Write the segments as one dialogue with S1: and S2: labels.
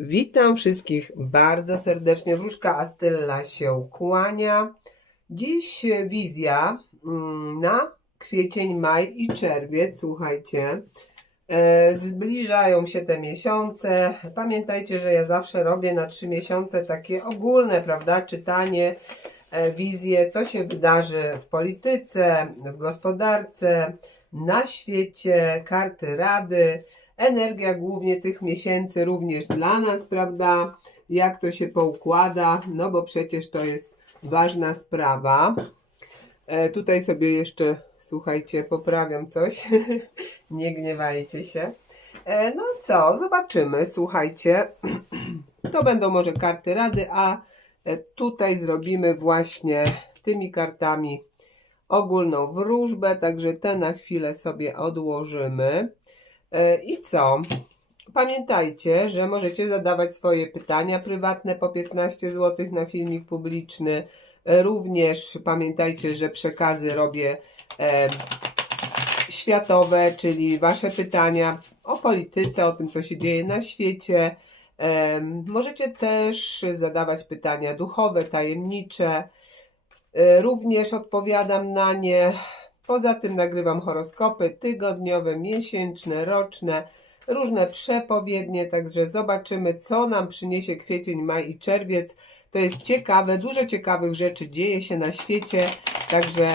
S1: Witam wszystkich bardzo serdecznie. Wróżka Astylla się kłania. Dziś wizja mm, na kwiecień, maj i czerwiec. Słuchajcie, e, zbliżają się te miesiące. Pamiętajcie, że ja zawsze robię na trzy miesiące takie ogólne, prawda? Czytanie, e, wizje, co się wydarzy w polityce, w gospodarce, na świecie, karty rady energia głównie tych miesięcy również dla nas, prawda? Jak to się poukłada, no bo przecież to jest ważna sprawa. E, tutaj sobie jeszcze, słuchajcie, poprawiam coś. Nie gniewajcie się. E, no co, zobaczymy, słuchajcie. To będą może karty rady, a e, tutaj zrobimy właśnie tymi kartami ogólną wróżbę, także te na chwilę sobie odłożymy. E, I co? Pamiętajcie, że możecie zadawać swoje pytania prywatne po 15 zł na filmik publiczny. E, Również pamiętajcie, że przekazy robię e, światowe, czyli Wasze pytania o polityce, o tym, co się dzieje na świecie. E, możecie też zadawać pytania duchowe, tajemnicze. E, Również odpowiadam na nie. Poza tym nagrywam horoskopy tygodniowe, miesięczne, roczne, różne przepowiednie, także zobaczymy, co nam przyniesie kwiecień, maj i czerwiec. To jest ciekawe, dużo ciekawych rzeczy dzieje się na świecie, także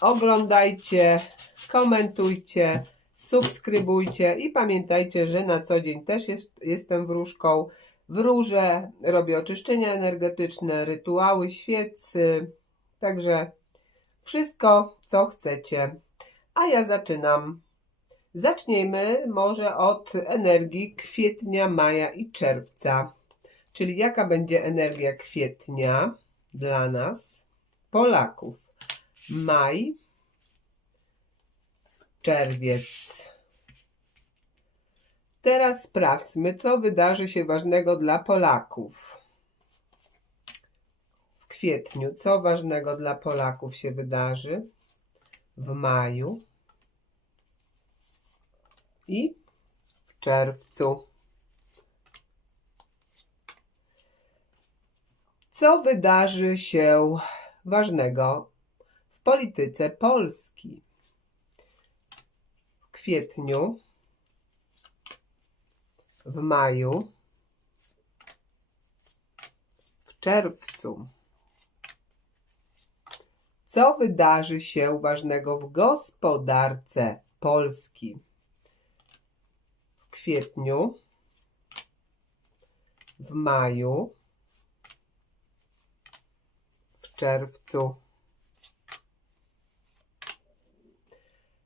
S1: oglądajcie, komentujcie, subskrybujcie i pamiętajcie, że na co dzień też jest, jestem wróżką. Wróżę, robię oczyszczenia energetyczne, rytuały, świecy, także wszystko, co chcecie. A ja zaczynam. Zacznijmy może od energii kwietnia, maja i czerwca. Czyli jaka będzie energia kwietnia dla nas, Polaków? Maj, czerwiec. Teraz sprawdźmy, co wydarzy się ważnego dla Polaków kwietniu. Co ważnego dla Polaków się wydarzy w maju i w czerwcu. Co wydarzy się ważnego w polityce Polski w kwietniu, w maju, w czerwcu? Co wydarzy się ważnego w gospodarce Polski w kwietniu, w maju, w czerwcu?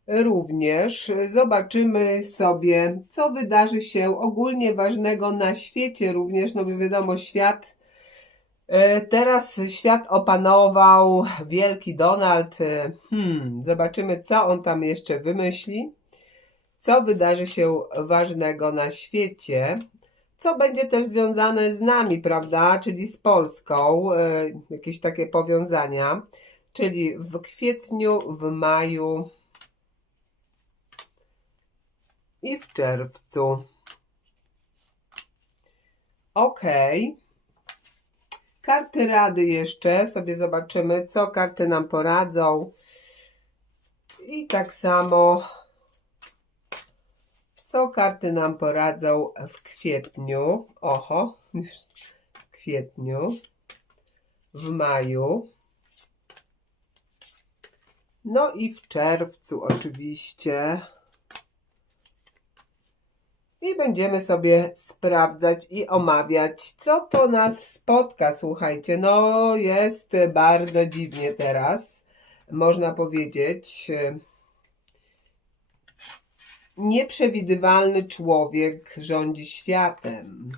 S1: Również zobaczymy sobie, co wydarzy się ogólnie ważnego na świecie, również, no wiadomo, świat Teraz świat opanował wielki Donald. E, Hmm, zobaczymy, co on tam jeszcze wymyśli. Co wydarzy się ważnego na świecie. Co będzie też związane z nami, prawda? Czyli z Polską. E, Jakieś takie powiązania. Czyli w kwietniu, w maju i w czerwcu. Okej. Karty rady jeszcze sobie zobaczymy, co karty nam poradzą. I tak samo, co karty nam poradzą w kwietniu. Oho, w kwietniu, w maju. No i w czerwcu oczywiście. I będziemy sobie sprawdzać i omawiać, co to nas spotka. Słuchajcie, no jest bardzo dziwnie teraz, można powiedzieć. Nieprzewidywalny człowiek rządzi światem.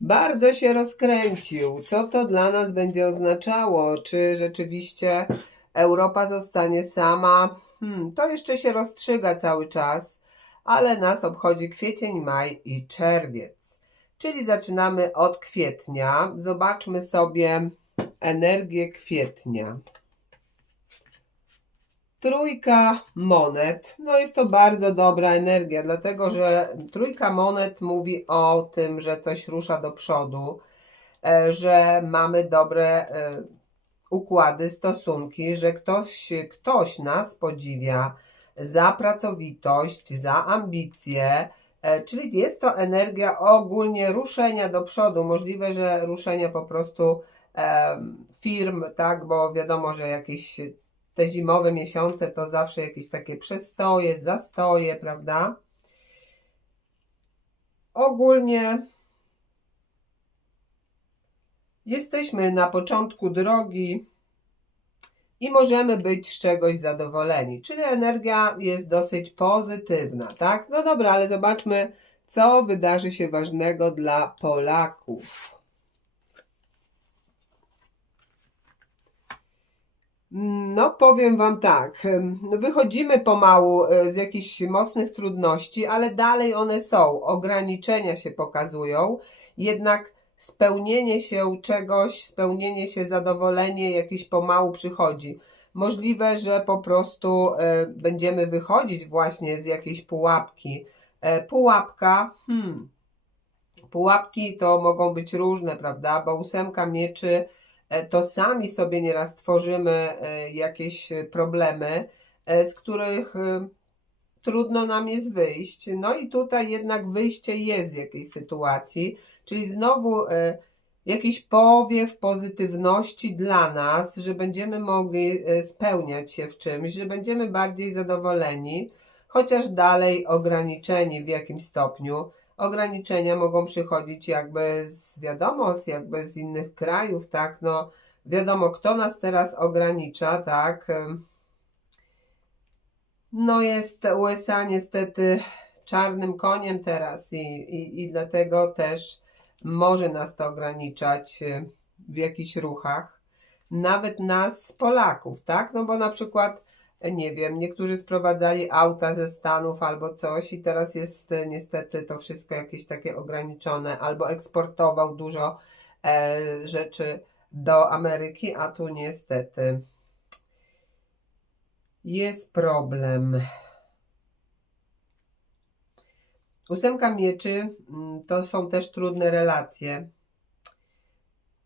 S1: Bardzo się rozkręcił. Co to dla nas będzie oznaczało? Czy rzeczywiście Europa zostanie sama? Hmm, to jeszcze się rozstrzyga cały czas ale nas obchodzi kwiecień, maj i czerwiec. Czyli zaczynamy od kwietnia. Zobaczmy sobie energię kwietnia. Trójka monet, no jest to bardzo dobra energia, dlatego że trójka monet mówi o tym, że coś rusza do przodu, e, że mamy dobre e, układy, stosunki, że ktoś, ktoś nas podziwia za pracowitość, za ambicje, e, czyli jest to energia ogólnie ruszenia do przodu, możliwe, że ruszenia po prostu firm, tak, bo wiadomo, że jakieś te zimowe miesiące to zawsze jakieś takie przestoje, zastoje, prawda? Ogólnie jesteśmy na początku drogi i możemy być z czegoś zadowoleni, czyli energia jest dosyć pozytywna, tak? No dobra, ale zobaczmy, co wydarzy się ważnego dla Polaków. No, powiem Wam tak. Wychodzimy pomału e, z jakichś mocnych trudności, ale dalej one są. Ograniczenia się pokazują, jednak spełnienie się czegoś, spełnienie się, zadowolenie jakieś pomału przychodzi. Możliwe, że po prostu e, będziemy wychodzić właśnie z jakiejś pułapki. E, pułapka, hmm, pułapki to mogą być różne, prawda? Bo ósemka mieczy e, to sami sobie nieraz tworzymy jakieś problemy, z których trudno nam jest wyjść. No i tutaj jednak wyjście jest z jakiejś sytuacji, czyli znowu e, jakiś powiew pozytywności dla nas, że będziemy mogli e, spełniać się w czymś, że będziemy bardziej zadowoleni, chociaż dalej ograniczeni w jakimś stopniu. Ograniczenia mogą przychodzić jakby z, wiadomo, jakby z innych krajów, tak, no wiadomo, kto nas teraz ogranicza, tak, no jest USA niestety czarnym koniem teraz i, i, i dlatego też może nas to ograniczać y, w jakichś ruchach. Nawet nas, Polaków, tak? No bo na przykład, nie wiem, niektórzy sprowadzali auta ze Stanów albo coś i teraz jest e, niestety to wszystko jakieś takie ograniczone, albo eksportował dużo e, rzeczy do Ameryki, a tu niestety jest problem. Ósemka mieczy mm, to są też trudne relacje,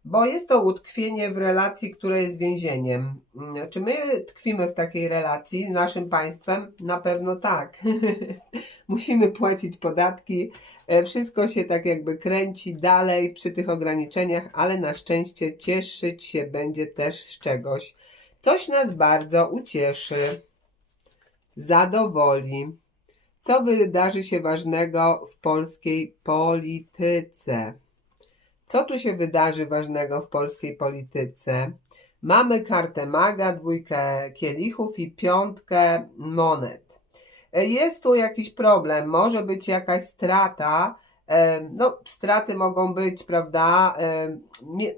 S1: bo jest to utkwienie w relacji, która jest więzieniem. Mm, Czy my tkwimy w takiej relacji naszym państwem? Na pewno tak. Musimy płacić podatki, e, wszystko się tak jakby kręci dalej przy tych ograniczeniach, ale na szczęście cieszyć się będzie też z czegoś. Coś nas bardzo ucieszy, zadowoli. Co wydarzy się ważnego w polskiej polityce? Co tu się wydarzy ważnego w polskiej polityce? Mamy kartę maga, dwójkę kielichów i piątkę monet. E, Jest tu jakiś problem, może być jakaś strata. E, No, straty mogą być, prawda? e,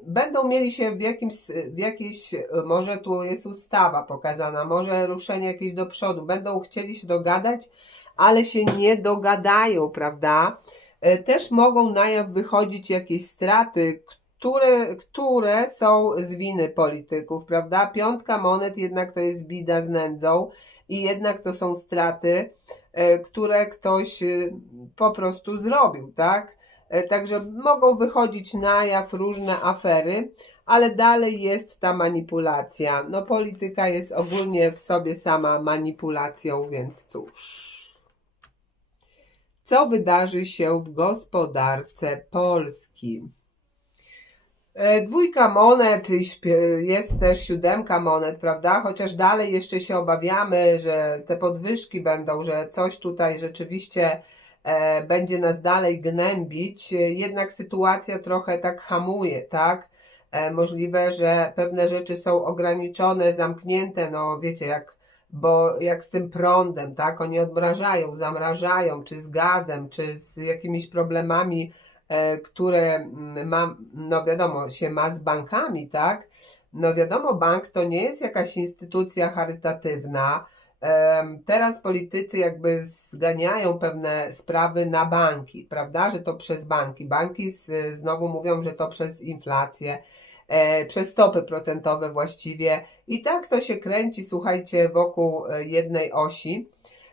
S1: Będą mieli się w jakimś, w jakiejś, może tu jest ustawa pokazana, może ruszenie jakieś do przodu. Będą chcieli się dogadać, ale się nie dogadają, prawda? E, Też mogą na jaw wychodzić jakieś straty, które, które są z winy polityków, prawda? Piątka monet jednak to jest bida z nędzą i jednak to są straty, e, które ktoś e, po prostu zrobił, tak? Także mogą wychodzić na jaw różne afery, ale dalej jest ta manipulacja. No polityka jest ogólnie w sobie sama manipulacją, więc cóż. Co wydarzy się w gospodarce Polski? E, Dwójka monet, jest też siódemka monet, prawda? Chociaż dalej jeszcze się obawiamy, że te podwyżki będą, że coś tutaj rzeczywiście e, będzie nas dalej gnębić, e, jednak sytuacja trochę tak hamuje, tak? Możliwe, że pewne rzeczy są ograniczone, zamknięte, no wiecie, jak bo jak z tym prądem, tak? Oni odmrażają, zamrażają, czy z gazem, czy z jakimiś problemami, e, które mm, ma, no wiadomo, się ma z bankami, tak? No wiadomo, bank to nie jest jakaś instytucja charytatywna. Em, Teraz politycy jakby zganiają pewne sprawy na banki, prawda? Że to przez banki. Banki znowu mówią, że to przez inflację. E, przez stopy procentowe właściwie. I tak to się kręci, słuchajcie, wokół e, jednej osi.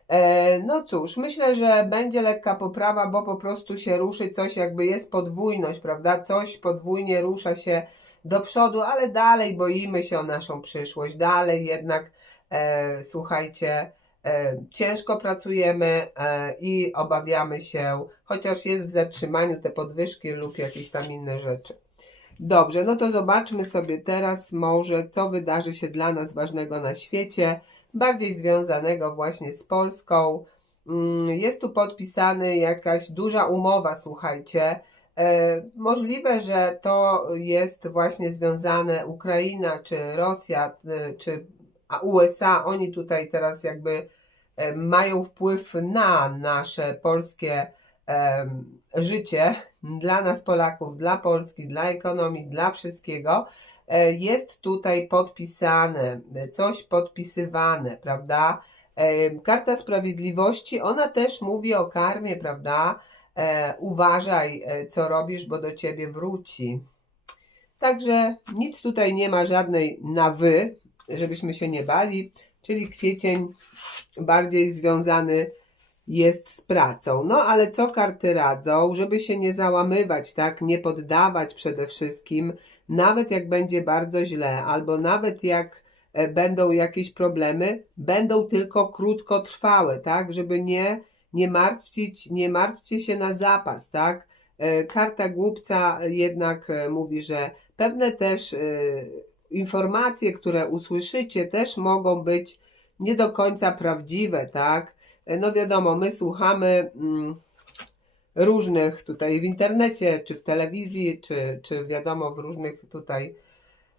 S1: E, No cóż, myślę, że będzie lekka poprawa, bo po prostu się ruszy coś, jakby jest podwójność, prawda? Coś podwójnie rusza się do przodu, ale dalej boimy się o naszą przyszłość, dalej jednak, e, słuchajcie, e, ciężko pracujemy e, i obawiamy się, chociaż jest w zatrzymaniu te podwyżki lub jakieś tam inne rzeczy. Dobrze, no to zobaczmy sobie teraz może, co wydarzy się dla nas ważnego na świecie, bardziej związanego właśnie z Polską. Mm, Jest tu podpisany jakaś duża umowa, słuchajcie. E, Możliwe, że to jest właśnie związane Ukraina czy Rosja e, czy USA. Oni tutaj teraz jakby e, mają wpływ na nasze polskie życie, dla nas Polaków, dla Polski, dla ekonomii, dla wszystkiego. E, Jest tutaj podpisane, coś podpisywane, prawda? E, Karta Sprawiedliwości, ona też mówi o karmie, prawda? E, Uważaj, co robisz, bo do ciebie wróci. Także nic tutaj nie ma żadnej nawy, żebyśmy się nie bali, czyli kwiecień bardziej związany jest z pracą. No ale co karty radzą, żeby się nie załamywać, tak? Nie poddawać przede wszystkim, nawet jak będzie bardzo źle, albo nawet jak e, będą jakieś problemy, będą tylko krótkotrwałe, tak? Żeby nie, nie martwić, nie martwcie się na zapas, tak? E, Karta głupca jednak e, mówi, że pewne też informacje, które usłyszycie, też mogą być nie do końca prawdziwe, tak? No wiadomo, my słuchamy mm, różnych tutaj w internecie, czy w telewizji, czy, czy wiadomo w różnych tutaj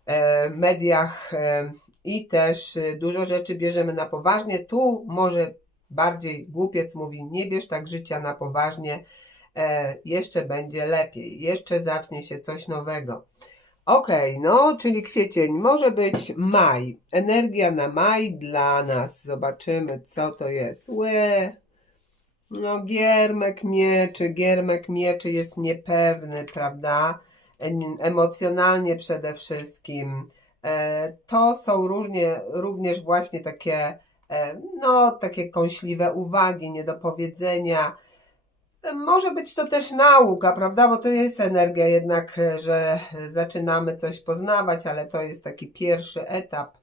S1: e, mediach e, i też e, dużo rzeczy bierzemy na poważnie. Tu może bardziej głupiec mówi, nie bierz tak życia na poważnie, jeszcze będzie lepiej, jeszcze zacznie się coś nowego. Okej, no, czyli kwiecień, może być maj. Energia na maj dla nas. Zobaczymy, co to jest. Łe. No, giermek mieczy, giermek mieczy jest niepewny, prawda? Em- Emocjonalnie przede wszystkim. E, To są różnie, również właśnie takie, e, no, takie kąśliwe uwagi, niedopowiedzenia. E, Może być to też nauka, prawda? Bo to jest energia jednak, e, że zaczynamy coś poznawać, ale to jest taki pierwszy etap.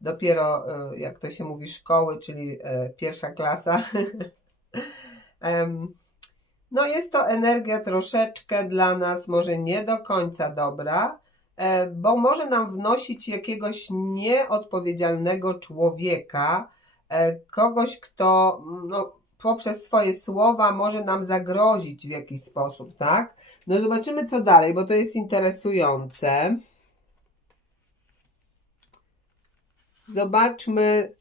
S1: Dopiero, e, jak to się mówi, szkoły, czyli e, pierwsza klasa. No, jest to energia troszeczkę dla nas może nie do końca dobra, e, bo może nam wnosić jakiegoś nieodpowiedzialnego człowieka, e, kogoś, kto no, poprzez swoje słowa może nam zagrozić w jakiś sposób, tak? No zobaczymy co dalej, bo to jest interesujące. Zobaczmy,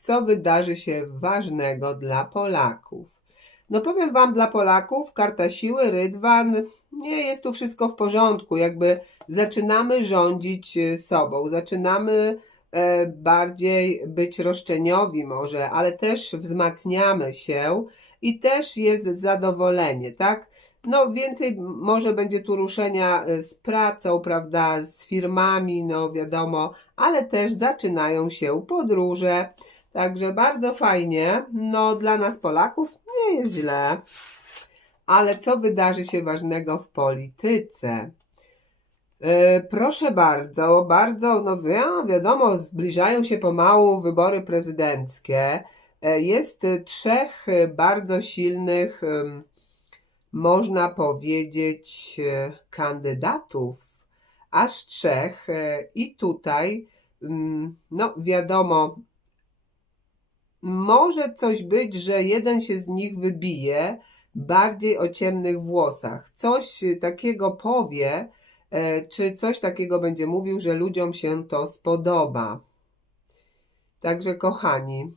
S1: co wydarzy się ważnego dla Polaków. No powiem Wam, dla Polaków karta siły, rydwan, nie jest tu wszystko w porządku. Jakby zaczynamy rządzić e, sobą, zaczynamy bardziej być roszczeniowi może, ale też wzmacniamy się i też jest zadowolenie, tak? No więcej może będzie tu ruszenia e, z pracą, prawda, z firmami, no wiadomo, ale też zaczynają się podróże. Także bardzo fajnie. No, dla nas Polaków nie jest źle. Ale co wydarzy się ważnego w polityce? E, Proszę bardzo, bardzo, no wi- wiadomo, zbliżają się pomału wybory prezydenckie. E, Jest trzech bardzo silnych, można powiedzieć, e, kandydatów, aż trzech. I tutaj, no wiadomo, może coś być, że jeden się z nich wybije bardziej o ciemnych włosach. Coś takiego powie, czy coś takiego będzie mówił, że ludziom się to spodoba. Także, kochani,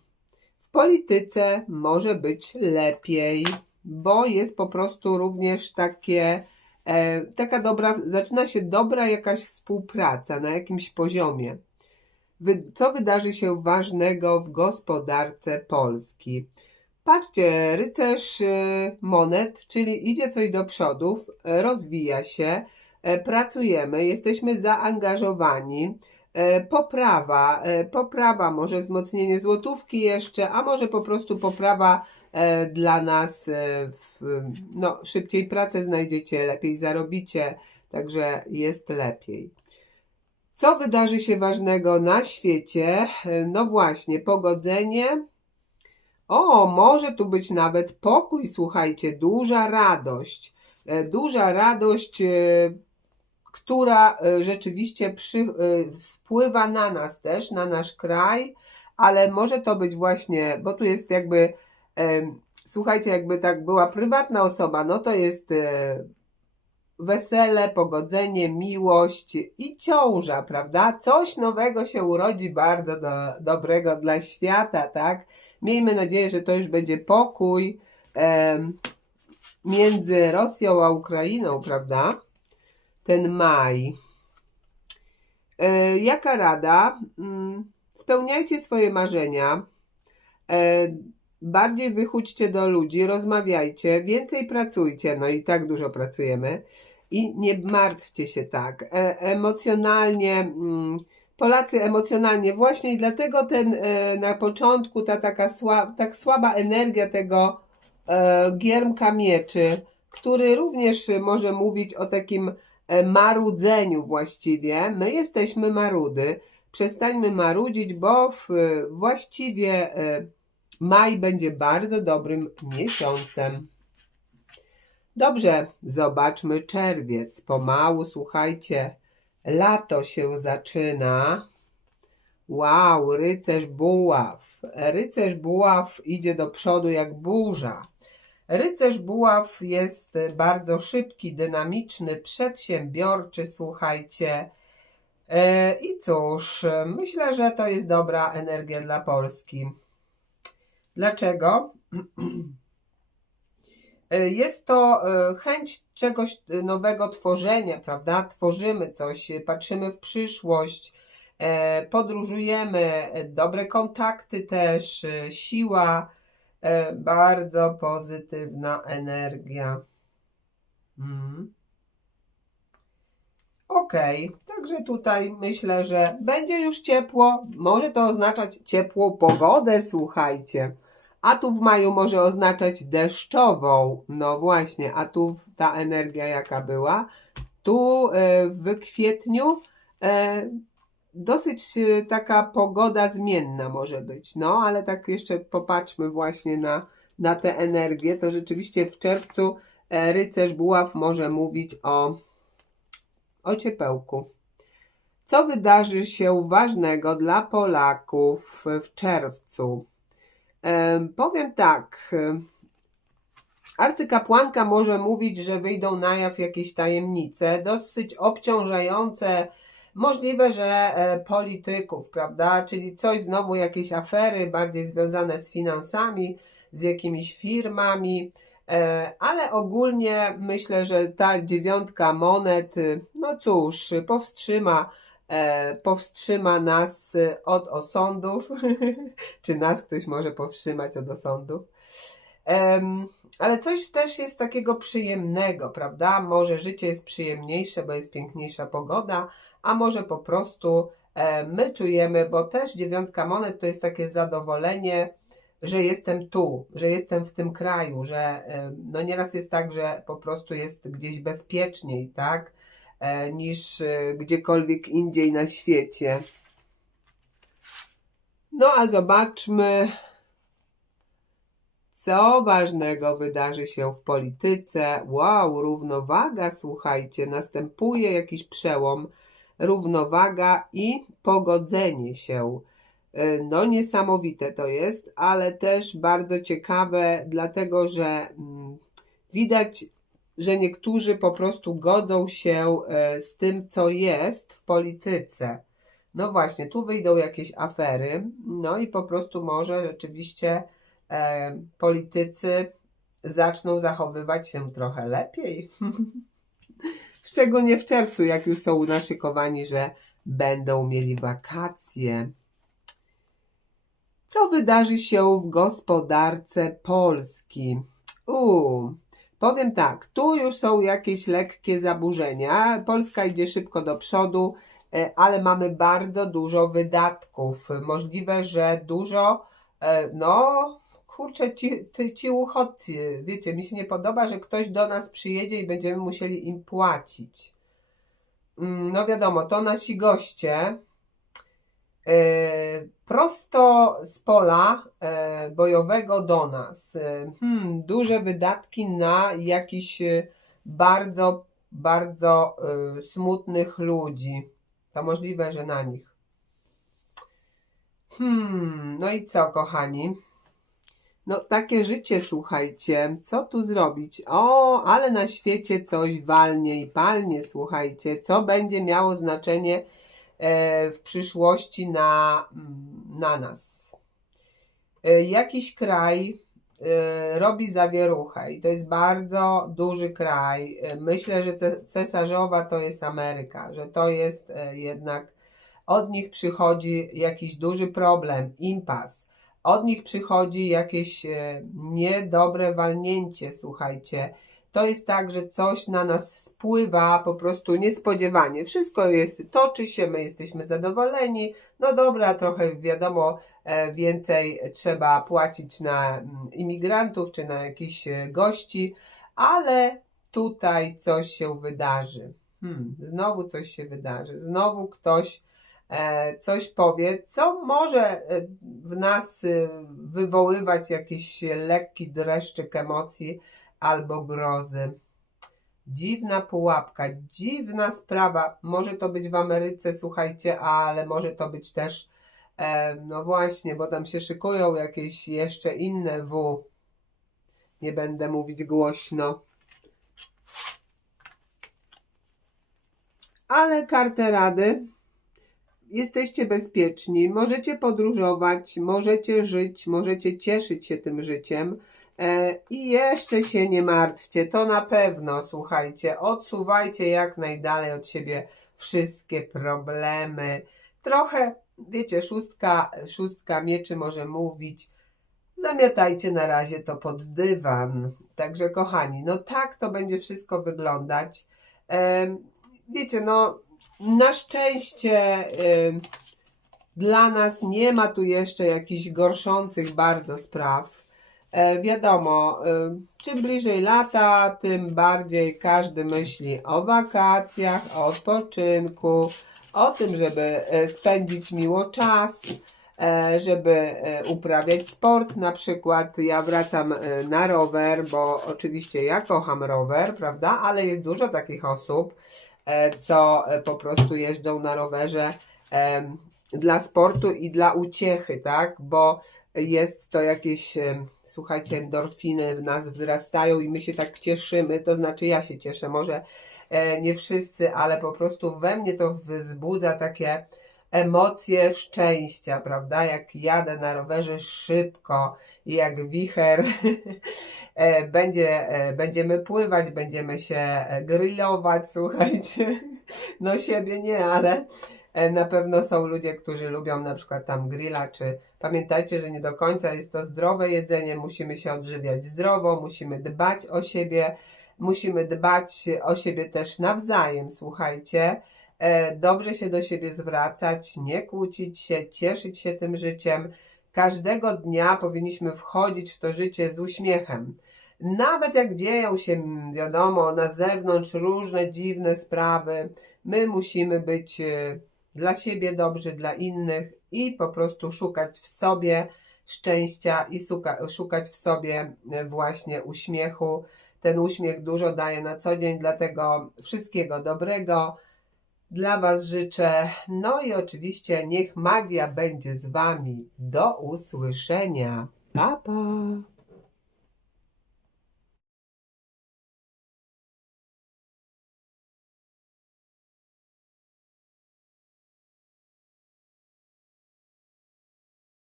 S1: w polityce może być lepiej, bo jest po prostu również takie, e, taka dobra, zaczyna się dobra jakaś współpraca na jakimś poziomie. Co wydarzy się ważnego w gospodarce Polski? Patrzcie, rycerz e, monet, czyli idzie coś do przodów, e, rozwija się, e, pracujemy, jesteśmy zaangażowani. E, Poprawa, e, poprawa, może wzmocnienie złotówki jeszcze, a może po prostu poprawa e, dla nas, e, w, no, szybciej pracę znajdziecie, lepiej zarobicie, także jest lepiej. Co wydarzy się ważnego na świecie? E, No właśnie, pogodzenie. O, może tu być nawet pokój, słuchajcie, duża radość. E, Duża radość, e, która e, rzeczywiście przy, e, wpływa na nas też, na nasz kraj, ale może to być właśnie, bo tu jest jakby, słuchajcie, jakby tak była prywatna osoba, no to jest e, wesele, pogodzenie, miłość i ciąża, prawda? Coś nowego się urodzi bardzo do, dobrego dla świata, tak? Miejmy nadzieję, że to już będzie pokój między Rosją a Ukrainą, prawda? Ten maj. E, jaka rada? Mm, Spełniajcie swoje marzenia. E, bardziej wychudźcie do ludzi, rozmawiajcie, więcej pracujcie. No i tak dużo pracujemy. I nie martwcie się tak. E, emocjonalnie. Mm, Polacy emocjonalnie, właśnie i dlatego ten na początku ta taka tak słaba energia tego giermka mieczy, który również może mówić o takim marudzeniu właściwie. My jesteśmy marudy. Przestańmy marudzić, bo w, właściwie e, maj będzie bardzo dobrym miesiącem. Dobrze, zobaczmy czerwiec. Pomału, słuchajcie, lato się zaczyna. Wow, rycerz buław. Rycerz buław idzie do przodu jak burza. Rycerz buław jest bardzo szybki, dynamiczny, przedsiębiorczy, słuchajcie. E, I cóż, myślę, że to jest dobra energia dla Polski. Dlaczego? E, Jest to e, chęć czegoś nowego tworzenia, prawda? Tworzymy coś, patrzymy w przyszłość, podróżujemy, dobre kontakty też, siła, bardzo pozytywna energia. Mhm. Okej, także tutaj myślę, że będzie już ciepło. Może to oznaczać ciepłą pogodę, słuchajcie. A tu w maju może oznaczać deszczową. No właśnie, a tu ta energia jaka była. Tu e, w kwietniu e, dosyć e, taka pogoda zmienna może być. No, ale tak jeszcze popatrzmy właśnie na, na tę energię. To rzeczywiście w czerwcu e, rycerz buław może mówić o, o ciepełku. Co wydarzy się ważnego dla Polaków w czerwcu? Em, powiem tak. em, Arcykapłanka może mówić, że wyjdą na jaw jakieś tajemnice, dosyć obciążające, możliwe, że e, polityków, prawda? Czyli coś znowu, jakieś afery bardziej związane z finansami, z jakimiś firmami, e, ale ogólnie myślę, że ta dziewiątka monet, y, no cóż, powstrzyma, e, powstrzyma nas y, od osądów. Czy nas ktoś może powstrzymać od osądów? Ale coś też jest takiego przyjemnego, prawda? Może życie jest przyjemniejsze, bo jest piękniejsza pogoda, a może po prostu e, my czujemy, bo też dziewiątka monet to jest takie zadowolenie, że jestem tu, że jestem w tym kraju, że e, no nieraz jest tak, że po prostu jest gdzieś bezpieczniej, tak? E, niż gdziekolwiek indziej na świecie. No a zobaczmy, co ważnego wydarzy się w polityce. Wow, równowaga, słuchajcie, następuje jakiś przełom, równowaga i pogodzenie się. E, No, niesamowite to jest, ale też bardzo ciekawe, dlatego że mm, widać, że niektórzy po prostu godzą się e, z tym, co jest w polityce. No właśnie, tu wyjdą jakieś afery, no i po prostu może rzeczywiście e, politycy zaczną zachowywać się trochę lepiej. Szczególnie w czerwcu, jak już są naszykowani, że będą mieli wakacje. Co wydarzy się w gospodarce Polski? Uuu, Powiem tak, tu już są jakieś lekkie zaburzenia. Polska idzie szybko do przodu, e, ale mamy bardzo dużo wydatków. Możliwe, że dużo, e, no kurczę, ci, ty, ci uchodźcy, wiecie, mi się nie podoba, że ktoś do nas przyjedzie i będziemy musieli im płacić. Mm, No wiadomo, to nasi goście. E, prosto z pola e, bojowego do nas. E, Hmm, duże wydatki na jakiś bardzo, bardzo smutnych ludzi. To możliwe, że na nich. Hmm, no i co, kochani? No, takie życie, słuchajcie, co tu zrobić? O, ale na świecie coś walnie i palnie, słuchajcie, co będzie miało znaczenie e, w przyszłości na, mm, na nas. E, jakiś kraj e, robi zawieruchę i to jest bardzo duży kraj. Myślę, że ce- cesarzowa to jest Ameryka, że to jest jednak od nich przychodzi jakiś duży problem, impas. Od nich przychodzi jakieś e, niedobre walnięcie, słuchajcie. To jest tak, że coś na nas spływa po prostu niespodziewanie. Wszystko jest, toczy się, my jesteśmy zadowoleni. No dobra, trochę wiadomo, e, więcej trzeba płacić na mm, imigrantów czy na jakichś e, gości, ale tutaj coś się wydarzy. Hmm, znowu coś się wydarzy. Znowu ktoś coś powie, co może e, w nas e, wywoływać jakiś lekki dreszczyk emocji albo grozy. Dziwna pułapka, dziwna sprawa. Może to być w Ameryce, słuchajcie, ale może to być też, e, no właśnie, bo tam się szykują jakieś jeszcze inne W. Nie będę mówić głośno. Ale kartę rady jesteście bezpieczni, możecie podróżować, możecie żyć, możecie cieszyć się tym życiem. E, I jeszcze się nie martwcie, to na pewno, słuchajcie, odsuwajcie jak najdalej od siebie wszystkie problemy. Trochę, wiecie, szóstka, szóstka mieczy może mówić, zamiatajcie na razie to pod dywan. Także kochani, no tak to będzie wszystko wyglądać. Em, Wiecie, no na szczęście em, dla nas nie ma tu jeszcze jakichś gorszących bardzo spraw. E, wiadomo, e, czym bliżej lata, tym bardziej każdy myśli o wakacjach, o odpoczynku, o tym, żeby e, spędzić miło czas, e, żeby uprawiać sport na przykład. Ja wracam na rower, bo oczywiście ja kocham rower, prawda? Ale jest dużo takich osób, co e, po prostu jeżdżą na rowerze dla sportu i dla uciechy, tak? Bo jest to jakieś, słuchajcie, endorfiny w nas wzrastają i my się tak cieszymy, to znaczy ja się cieszę, może e, nie wszyscy, ale po prostu we mnie to wzbudza takie emocje szczęścia, prawda? Jak jadę na rowerze szybko i jak wicher e, będzie, e, będziemy pływać, będziemy się e, grillować, słuchajcie. No siebie nie, ale na pewno są ludzie, którzy lubią na przykład tam grilla, czy pamiętajcie, że nie do końca jest to zdrowe jedzenie, musimy się odżywiać zdrowo, musimy dbać o siebie, musimy dbać o siebie też nawzajem, słuchajcie. E, Dobrze się do siebie zwracać, nie kłócić się, cieszyć się tym życiem. Każdego dnia powinniśmy wchodzić w to życie z uśmiechem. Nawet jak dzieją się, wiadomo, na zewnątrz różne dziwne sprawy, my musimy być e, dla siebie dobrzy, dla innych i po prostu szukać w sobie szczęścia i szukać w sobie e, właśnie uśmiechu. Ten uśmiech dużo daje na co dzień, dlatego wszystkiego dobrego dla Was życzę. No i oczywiście niech magia będzie z Wami. Do usłyszenia. Pa, pa.